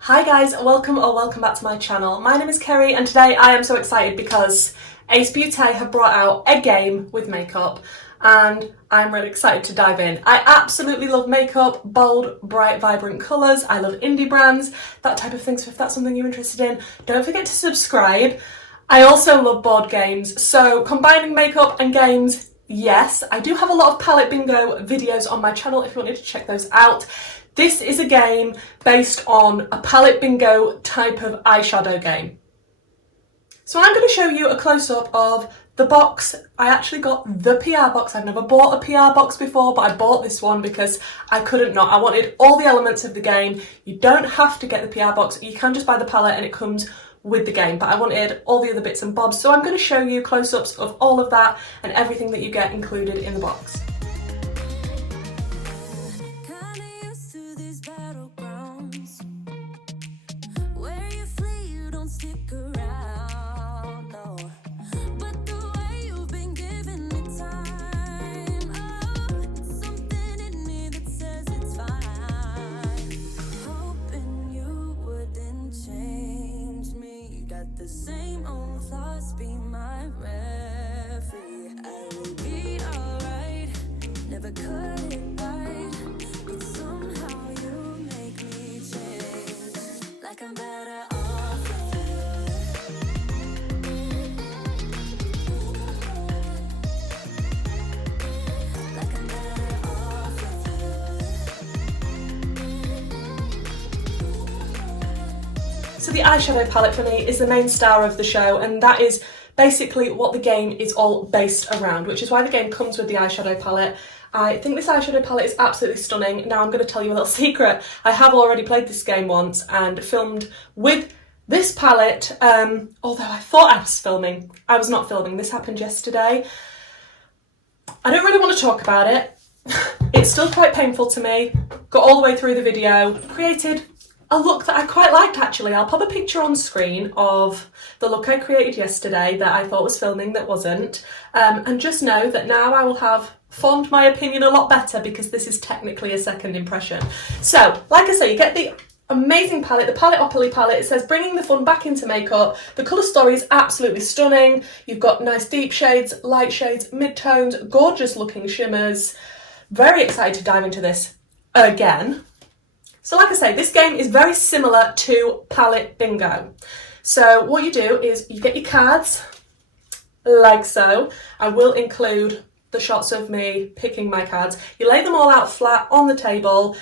Hi guys, welcome back to my channel. My name is Kerry and today I am so excited because Beaute have brought out a game with makeup and I'm really excited to dive in. I absolutely love makeup, bold, bright, vibrant colours. I love indie brands, that type of thing, so if that's something you're interested in, don't forget to subscribe. I also love board games, so combining makeup and games, yes. I do have a lot of palette bingo videos on my channel if you wanted to check those out. This is a game based on a palette bingo type of eyeshadow game. So I'm going to show you a close-up of the box. I actually got the PR box. I've never bought a PR box before, but I bought this one because I couldn't not. I wanted all the elements of the game. You don't have to get the PR box. You can just buy the palette and it comes with the game, but I wanted all the other bits and bobs. So I'm going to show you close-ups of all of that and everything that you get included in the box. So the eyeshadow palette for me is the main star of the show, and that is basically what the game is all based around, which is why the game comes with the eyeshadow palette. I think this eyeshadow palette is absolutely stunning. Now I'm going to tell you a little secret. I have already played this game once and filmed with this palette, although I thought I was filming. I was not filming. This happened yesterday. I don't really want to talk about it. It's still quite painful to me. Got all the way through the video, created a look that I quite liked actually. I'll pop a picture on screen of the look I created yesterday that I thought was filming that wasn't. And just know that now I will have formed my opinion a lot better because this is technically a second impression. So, like I say, you get the amazing palette, the PALETTEOPOLY palette. It says bringing the fun back into makeup. The colour story is absolutely stunning. You've got nice deep shades, light shades, mid-tones, gorgeous looking shimmers. Very excited to dive into this again. So like I say, this game is very similar to Palette Bingo. So what you do is you get your cards, like so. I will include the shots of me picking my cards. You lay them all out flat on the table,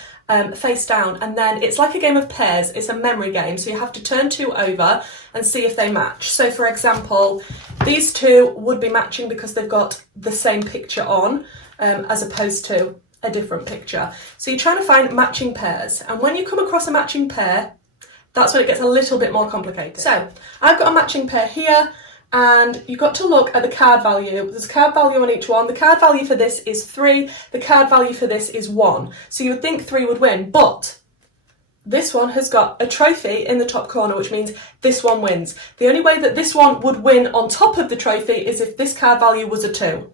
face down, and then it's like a game of pairs. It's a memory game, so you have to turn two over and see if they match. So for example, these two would be matching because they've got the same picture on, as opposed to a different picture. So you're trying to find matching pairs, and when you come across a matching pair, that's when it gets a little bit more complicated. So I've got a matching pair here, and you've got to look at the card value. There's a card value on each one. The card value for this is 3, the card value for this is 1. So you would think 3 would win, but this one has got a trophy in the top corner, which means this one wins. The only way that this one would win on top of the trophy is if this card value was a 2.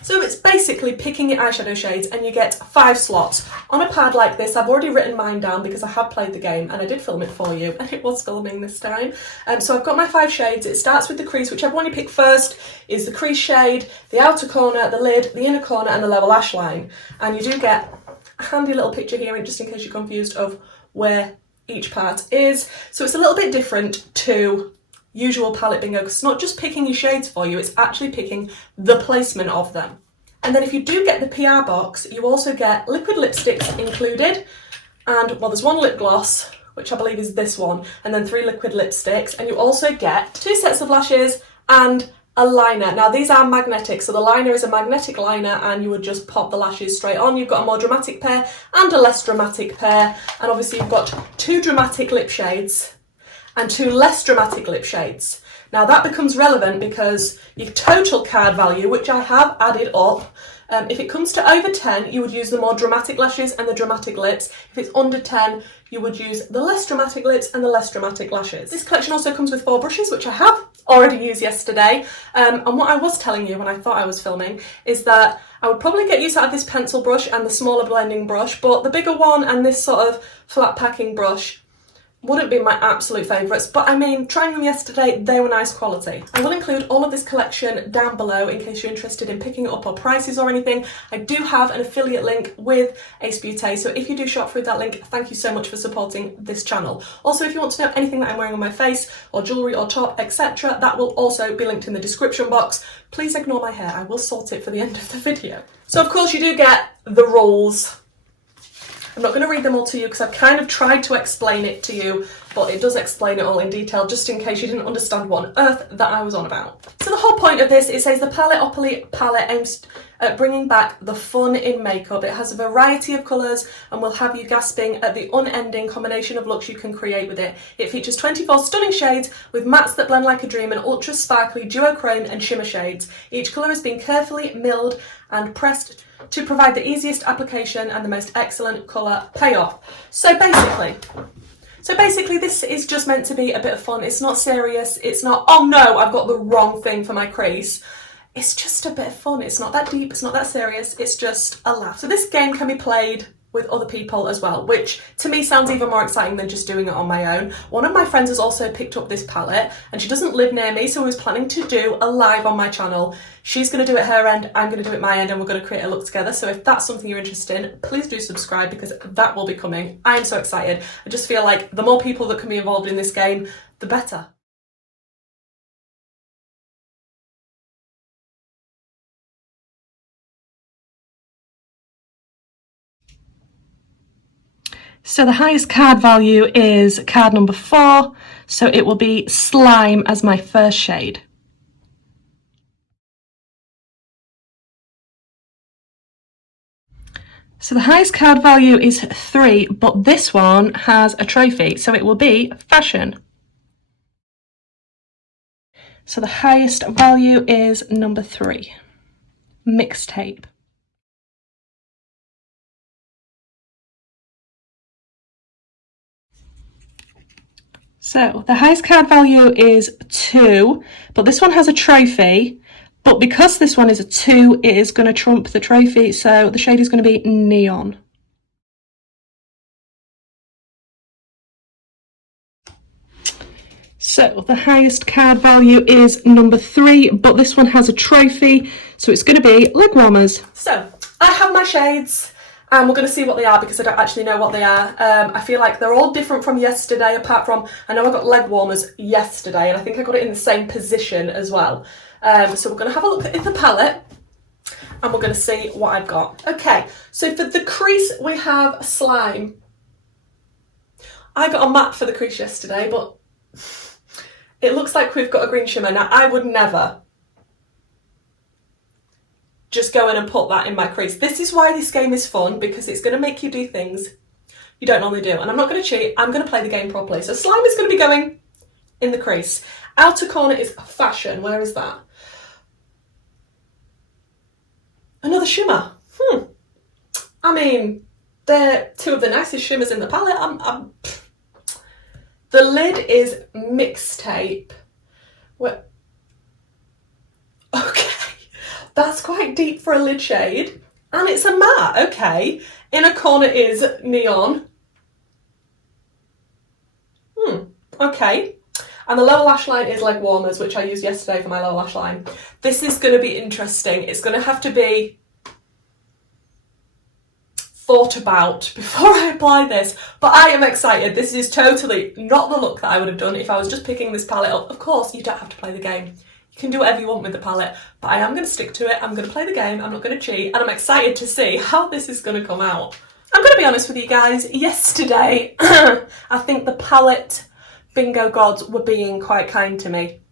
So it's basically picking your eyeshadow shades and you get 5 slots. On a pad like this, I've already written mine down because I have played the game and I did film it for you and it was filming this time. So I've got my 5 shades. It starts with the crease. Whichever one you pick first is the crease shade, the outer corner, the lid, the inner corner and the lower lash line. And you do get a handy little picture here just in case you're confused of where each part is. So it's a little bit different to usual palette bingo because it's not just picking your shades for you, it's actually picking the placement of them. And then if you do get the PR box, you also get liquid lipsticks included, and well, there's 1 lip gloss, which I believe is this one, and then 3 liquid lipsticks, and you also get 2 sets of lashes and a liner. Now these are magnetic, so the liner is a magnetic liner and you would just pop the lashes straight on. You've got a more dramatic pair and a less dramatic pair, and obviously you've got 2 dramatic lip shades and 2 less dramatic lip shades. Now that becomes relevant because your total card value, which I have added up, If it comes to over 10, you would use the more dramatic lashes and the dramatic lips. If it's under 10, you would use the less dramatic lips and the less dramatic lashes. This collection also comes with 4 brushes, which I have already used yesterday. And what I was telling you when I thought I was filming is that I would probably get use out of this pencil brush and the smaller blending brush, but the bigger one and this sort of flat packing brush wouldn't be my absolute favourites, but I mean, trying them yesterday, they were nice quality. I will include all of this collection down below in case you're interested in picking it up or prices or anything. I do have an affiliate link with Ace Beaute, so if you do shop through that link, thank you so much for supporting this channel. Also, if you want to know anything that I'm wearing on my face, or jewellery or top, etc., that will also be linked in the description box. Please ignore my hair, I will sort it for the end of the video. So of course you do get the rules. I'm not going to read them all to you because I've kind of tried to explain it to you, but it does explain it all in detail just in case you didn't understand what on earth that I was on about. So the whole point of this, it says the PALETTEOPOLY palette aims at bringing back the fun in makeup. It has a variety of colours and will have you gasping at the unending combination of looks you can create with it. It features 24 stunning shades with mattes that blend like a dream and ultra sparkly duochrome and shimmer shades. Each colour has been carefully milled and pressed to provide the easiest application and the most excellent colour payoff. So basically this is just meant to be a bit of fun. It's not serious, it's not, oh no, I've got the wrong thing for my crease. It's just a bit of fun. It's not that deep, it's not that serious, it's just a laugh. So this game can be played with other people as well, which to me sounds even more exciting than just doing it on my own. One of my friends has also picked up this palette and she doesn't live near me, so I was planning to do a live on my channel. She's going to do it her end, I'm going to do it my end, and we're going to create a look together. So if that's something you're interested in, please do subscribe because that will be coming. I'm so excited. I just feel like the more people that can be involved in this game, the better. So the highest card value is card number 4, so it will be Slime as my first shade. So the highest card value is 3, but this one has a trophy, so it will be Fashion. So the highest value is number 3, Mixtape. So the highest card value is 2, but this one has a trophy, but because this one is a 2, it is going to trump the trophy, so the shade is going to be Neon. So the highest card value is number 3, but this one has a trophy, so it's going to be Leg Warmers. So I have my shades. And we're going to see what they are because I don't actually know what they are. I feel like they're all different from yesterday, apart from, I know I got Leg Warmers yesterday and I think I got it in the same position as well. So we're going to have a look at the palette and we're going to see what I've got. Okay, so for the crease we have Slime. I got a matte for the crease yesterday, but it looks like we've got a green shimmer. Now I would never just go in and put that in my crease. This is why this game is fun, because it's going to make you do things you don't normally do. And I'm not going to cheat, I'm going to play the game properly. So Slime is going to be going in the crease. Outer corner is Fashion. Where is that? Another shimmer. I mean, they're 2 of the nicest shimmers in the palette. The lid is Mixtape. Okay. That's quite deep for a lid shade. And it's a matte, okay. Inner corner is Neon. Okay. And the lower lash line is Leg Warmers, which I used yesterday for my lower lash line. This is going to be interesting. It's going to have to be thought about before I apply this. But I am excited. This is totally not the look that I would have done if I was just picking this palette up. Of course, you don't have to play the game. You can do whatever you want with the palette, but I am going to stick to it. I'm going to play the game, I'm not going to cheat, and I'm excited to see how this is going to come out. I'm going to be honest with you guys, yesterday I think the palette bingo gods were being quite kind to me.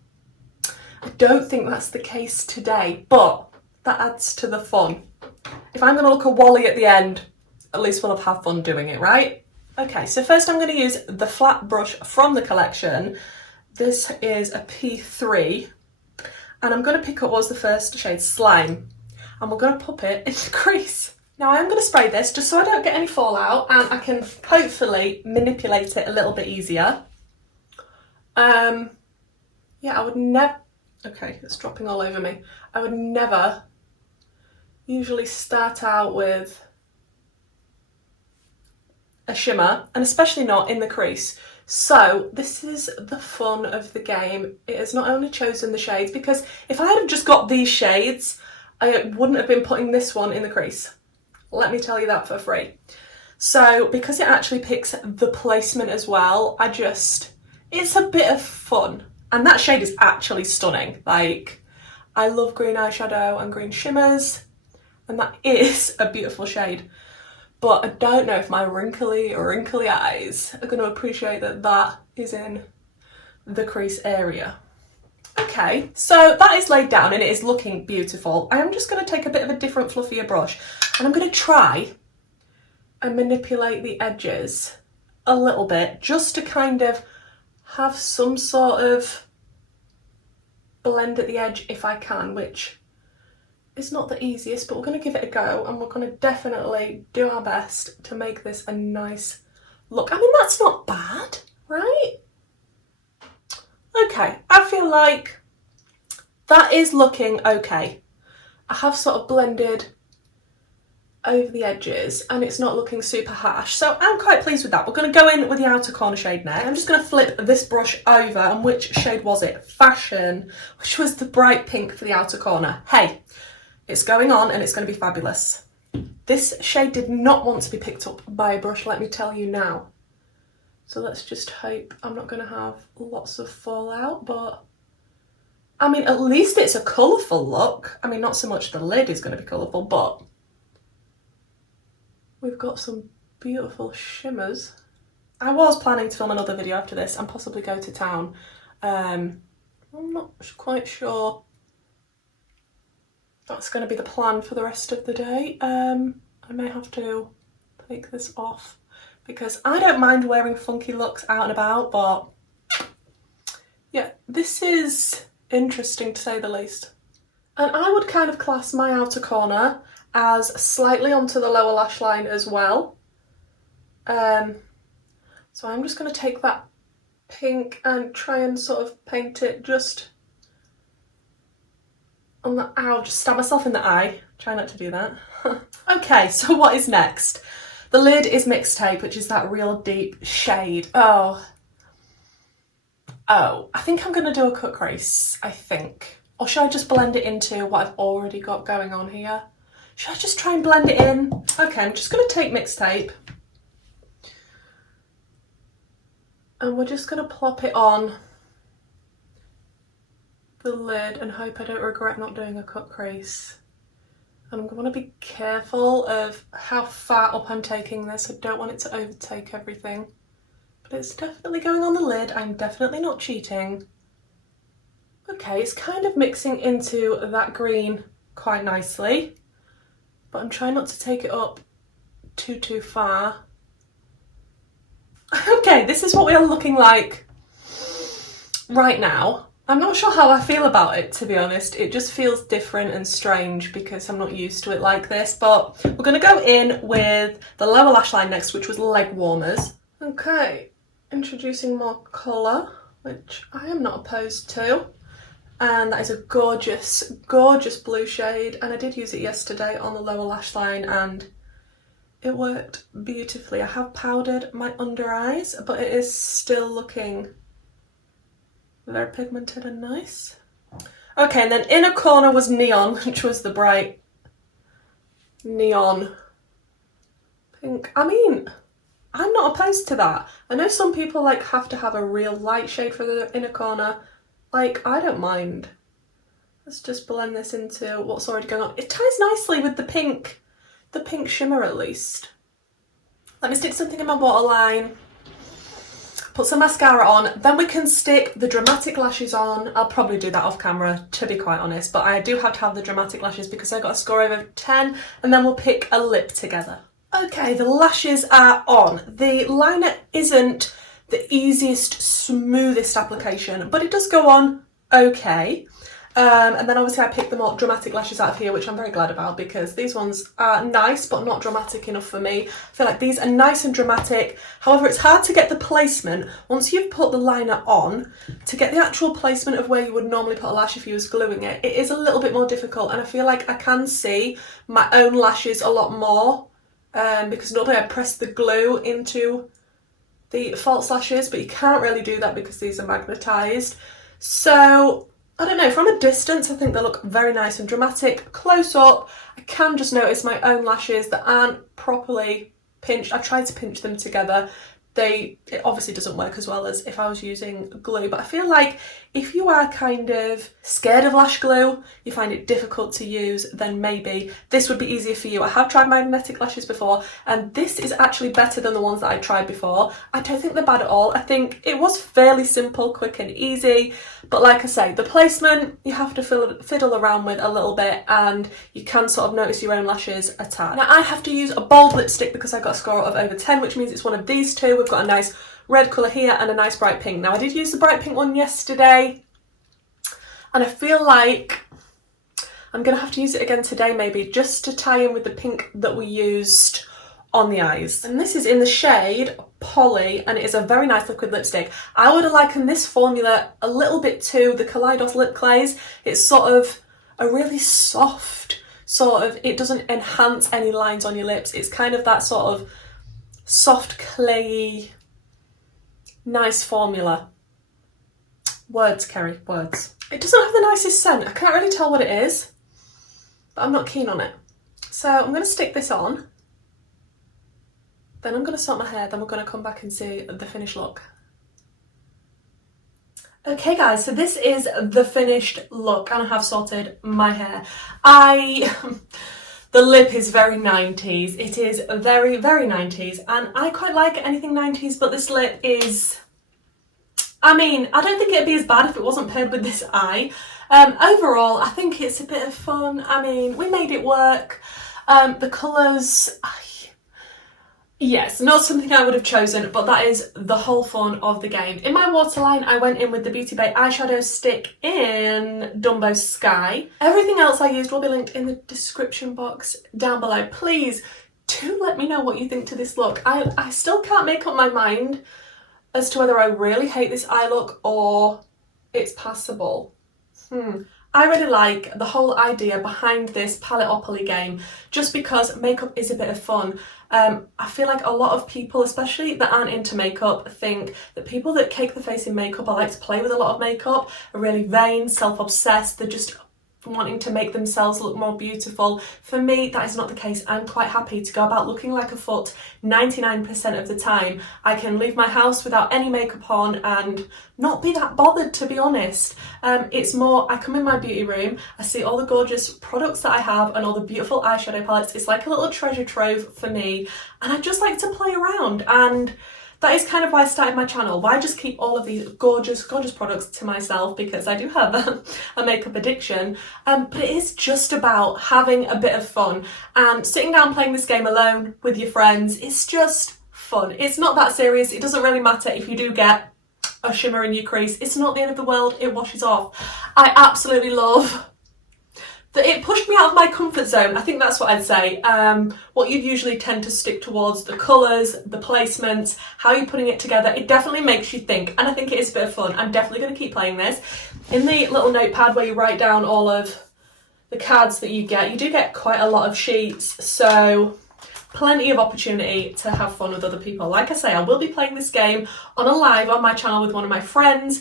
I don't think that's the case today, but that adds to the fun. If I'm going to look a Wally at the end, at least we'll have had fun doing it, right? Okay, so first I'm going to use the flat brush from the collection. This is a P3. And I'm going to pick up, what was the first shade? Slime. and we're going to pop it in the crease. Now I am going to spray this just so I don't get any fallout and I can hopefully manipulate it a little bit easier. Yeah, I would never, okay, it's dropping all over me. I would never usually start out with a shimmer, and especially not in the crease. So this is the fun of the game. It has not only chosen the shades, because if I had just got these shades, I wouldn't have been putting this one in the crease. Let me tell you that for free. So because it actually picks the placement as well, it's a bit of fun. And that shade is actually stunning. Like, I love green eyeshadow and green shimmers, and that is a beautiful shade. But I don't know if my wrinkly eyes are going to appreciate that that is in the crease area. Okay, so that is laid down and it is looking beautiful. I am just going to take a bit of a different fluffier brush and I'm going to try and manipulate the edges a little bit just to kind of have some sort of blend at the edge if I can, which is not the easiest, but we're going to give it a go and we're going to definitely do our best to make this a nice look. I mean, that's not bad, right? Okay, I feel like that is looking okay. I have sort of blended over the edges and it's not looking super harsh, so I'm quite pleased with that. We're going to go in with the outer corner shade now. I'm just going to flip this brush over, and which shade was it? Fashion, which was the bright pink for the outer corner. Hey, it's going on and it's going to be fabulous. This shade did not want to be picked up by a brush, let me tell you now. So let's just hope I'm not going to have lots of fallout, but I mean, at least it's a colourful look. I mean, not so much the lid is going to be colourful, but we've got some beautiful shimmers. I was planning to film another video after this and possibly go to town. I'm not quite sure that's going to be the plan for the rest of the day. I may have to take this off because I don't mind wearing funky looks out and about, but yeah, this is interesting to say the least. And I would kind of class my outer corner as slightly onto the lower lash line as well. So I'm just going to take that pink and try and sort of paint it just on the, ow, just stab myself in the eye. Try not to do that. Okay, so what is next? The lid is Mixtape, which is that real deep shade. Oh, I think I'm going to do a cut crease, I think. Or should I just blend it into what I've already got going on here? Should I just try and blend it in? Okay, I'm just going to take Mixtape. And we're just going to plop it on the lid and hope I don't regret not doing a cut crease. And I'm going to be careful of how far up I'm taking this. I don't want it to overtake everything. But it's definitely going on the lid. I'm definitely not cheating. Okay, it's kind of mixing into that green quite nicely. But I'm trying not to take it up too far. Okay, this is what we are looking like right now. I'm not sure how I feel about it, to be honest. It just feels different and strange because I'm not used to it like this. But we're going to go in with the lower lash line next, which was Leg Warmers. Okay, introducing more colour, which I am not opposed to. And that is a gorgeous, gorgeous blue shade. And I did use it yesterday on the lower lash line and it worked beautifully. I have powdered my under eyes, but it is still looking very pigmented and nice. Okay, and then inner corner was Neon, which was the bright neon pink. I mean, I'm not opposed to that. I know some people like have to have a real light shade for the inner corner. Like, I don't mind. Let's just blend this into what's already going on. It ties nicely with the pink shimmer at least. Let me stick something in my waterline. Put some mascara on, then we can stick the dramatic lashes on. I'll probably do that off camera, to be quite honest, but I do have to have the dramatic lashes because I got a score over 10, and then we'll pick a lip together. Okay, the lashes are on. The liner isn't the easiest, smoothest application, but it does go on okay. And then obviously I picked the more dramatic lashes out of here, which I'm very glad about because these ones are nice but not dramatic enough for me. I feel like these are nice and dramatic. However, it's hard to get the placement once you've put the liner on, to get the actual placement of where you would normally put a lash if you was gluing it. It is a little bit more difficult, and I feel like I can see my own lashes a lot more because normally I press the glue into the false lashes, but you can't really do that because these are magnetised. So I don't know, from a distance I think they look very nice and dramatic. Close up I can just notice my own lashes that aren't properly pinched. I tried to pinch them together. It obviously doesn't work as well as if I was using glue, but I feel like if you are kind of scared of lash glue, you find it difficult to use, then maybe this would be easier for you. I have tried magnetic lashes before and this is actually better than the ones that I tried before. I don't think they're bad at all. I think it was fairly simple, quick and easy, but like I say, the placement you have to fiddle around with a little bit, and you can sort of notice your own lashes a tad. Now I have to use a bold lipstick because I got a score of over 10, which means it's one of these two. We've got a nice red colour here and a nice bright pink. Now I did use the bright pink one yesterday and I feel like I'm going to have to use it again today maybe, just to tie in with the pink that we used on the eyes. And this is in the shade Polly and it is a very nice liquid lipstick. I would have likened this formula a little bit to the Kaleidos lip glaze. It's sort of a really soft sort of, it doesn't enhance any lines on your lips. It's kind of that sort of soft, clayey, nice formula. Words, Kerry, words. It doesn't have the nicest scent. I can't really tell what it is, but I'm not keen on it. So I'm going to stick this on. Then I'm going to sort my hair. Then we're going to come back and see the finished look. Okay guys, so this is the finished look and I have sorted my hair. The lip is very 90s. It is very, very 90s and I quite like anything 90s, but this lip is, I mean, I don't think it'd be as bad if it wasn't paired with this eye. Overall, I think it's a bit of fun. I mean, we made it work. The colours, yes, not something I would have chosen, but that is the whole fun of the game. In my waterline, I went in with the Beauty Bay eyeshadow stick in Dumbo Sky. Everything else I used will be linked in the description box down below. Please do let me know what you think to this look. I still can't make up my mind as to whether I really hate this eye look or it's passable. I really like the whole idea behind this PALETTEOPOLY game, just because makeup is a bit of fun. I feel like a lot of people, especially that aren't into makeup, think that people that cake the face in makeup or like to play with a lot of makeup are really vain, self-obsessed, they're just wanting to make themselves look more beautiful. For me, that is not the case. I'm quite happy to go about looking like a foot 99% of the time. I can leave my house without any makeup on and not be that bothered, to be honest. It's more, I come in my beauty room, I see all the gorgeous products that I have and all the beautiful eyeshadow palettes. It's like a little treasure trove for me and I just like to play around, and that is kind of why I started my channel. Why just keep all of these gorgeous, gorgeous products to myself, because I do have a makeup addiction. But it is just about having a bit of fun and sitting down playing this game alone with your friends. It's just fun. It's not that serious. It doesn't really matter if you do get a shimmer in your crease. It's not the end of the world. It washes off. I absolutely love that it pushed me out of my comfort zone. I think that's what I'd say. What you'd usually tend to stick towards, the colours, the placements, how you're putting it together, it definitely makes you think, and I think it is a bit of fun. I'm definitely going to keep playing this. In the little notepad where you write down all of the cards that you do get quite a lot of sheets, so plenty of opportunity to have fun with other people. Like I say, I will be playing this game on a live on my channel with one of my friends.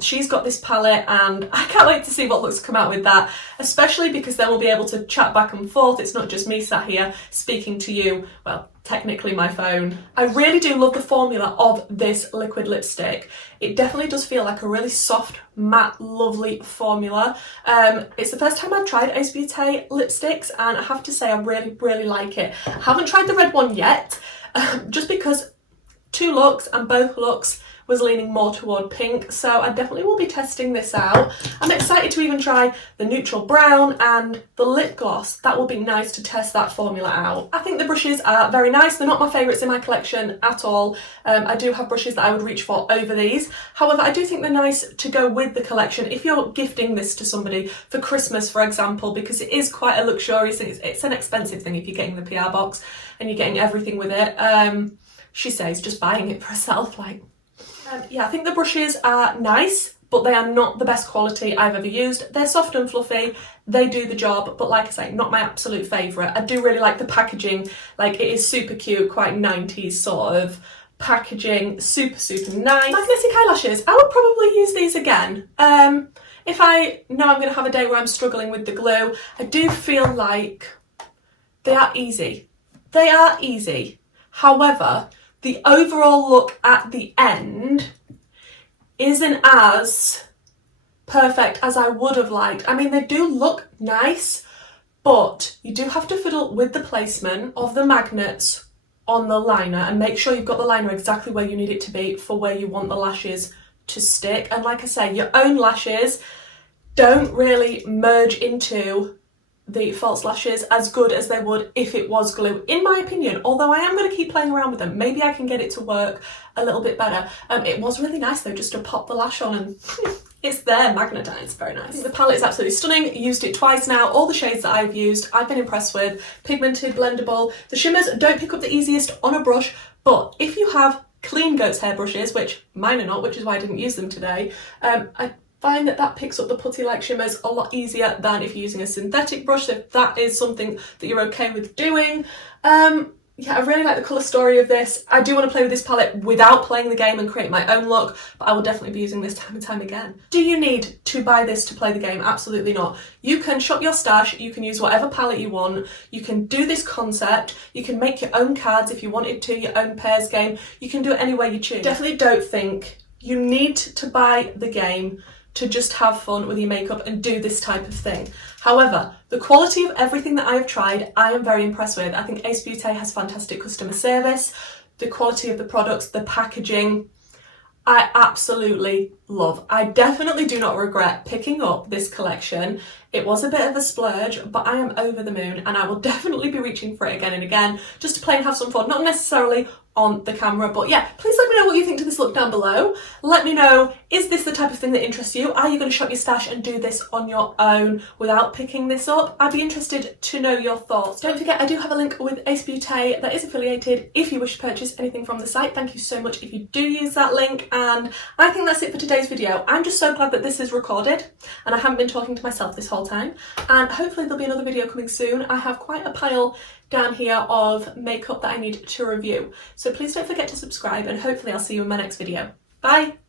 She's got this palette and I can't wait to see what looks come out with that, especially because then we'll be able to chat back and forth. It's not just me sat here speaking to you, well, technically my phone. I really do love the formula of this liquid lipstick. It definitely does feel like a really soft, matte, lovely formula. It's the first time I've tried Ace Beaute lipsticks and I have to say I really, really like it. I haven't tried the red one yet, just because two looks and both looks was leaning more toward pink, so I definitely will be testing this out. I'm excited to even try the neutral brown and the lip gloss. That will be nice to test that formula out. I think the brushes are very nice. They're not my favourites in my collection at all. I do have brushes that I would reach for over these. However, I do think they're nice to go with the collection if you're gifting this to somebody for Christmas, for example, because it is quite a luxurious thing. It's an expensive thing if you're getting the PR box and you're getting everything with it. She says just buying it for herself, like. Yeah, I think the brushes are nice, but they are not the best quality I've ever used. They're soft and fluffy, they do the job, but like I say, not my absolute favourite. I do really like the packaging, like it is super cute, quite 90s sort of packaging, super nice. Magnetic eyelashes, I would probably use these again. If I know I'm going to have a day where I'm struggling with the glue, I do feel like they are easy. They are easy. However, the overall look at the end isn't as perfect as I would have liked. I mean, they do look nice, but you do have to fiddle with the placement of the magnets on the liner and make sure you've got the liner exactly where you need it to be for where you want the lashes to stick. And like I say, your own lashes don't really merge into the false lashes as good as they would if it was glue, in my opinion, although I am going to keep playing around with them. Maybe I can get it to work a little bit better. It was really nice though, just to pop the lash on and it's there, magnetised, very nice. The palette is absolutely stunning, used it twice now. All the shades that I've used, I've been impressed with. Pigmented, blendable. The shimmers don't pick up the easiest on a brush, but if you have clean goat's hair brushes, which mine are not, which is why I didn't use them today, I find that picks up the putty-like shimmers a lot easier than if you're using a synthetic brush, so if that is something that you're okay with doing. Yeah, I really like the colour story of this. I do want to play with this palette without playing the game and create my own look, but I will definitely be using this time and time again. Do you need to buy this to play the game? Absolutely not. You can shop your stash, you can use whatever palette you want, you can do this concept, you can make your own cards if you wanted to, your own pairs game, you can do it any way you choose. Definitely don't think you need to buy the game to just have fun with your makeup and do this type of thing. However, the quality of everything that I have tried, I am very impressed with. I think Ace Beaute has fantastic customer service. The quality of the products, the packaging, I absolutely love. I definitely do not regret picking up this collection. It was a bit of a splurge, but I am over the moon and I will definitely be reaching for it again and again, just to play and have some fun, not necessarily on the camera. But yeah, please let me know what you think to this look down below. Let me know, is this the type of thing that interests you? Are you going to shop your stash and do this on your own without picking this up? I'd be interested to know your thoughts. Don't forget, I do have a link with Ace Beaute that is affiliated if you wish to purchase anything from the site. Thank you so much if you do use that link. And I think that's it for today's video. I'm just so glad that this is recorded and I haven't been talking to myself this whole time. And hopefully there'll be another video coming soon. I have quite a pile down here of makeup that I need to review. So please don't forget to subscribe and hopefully I'll see you in my next video. Bye!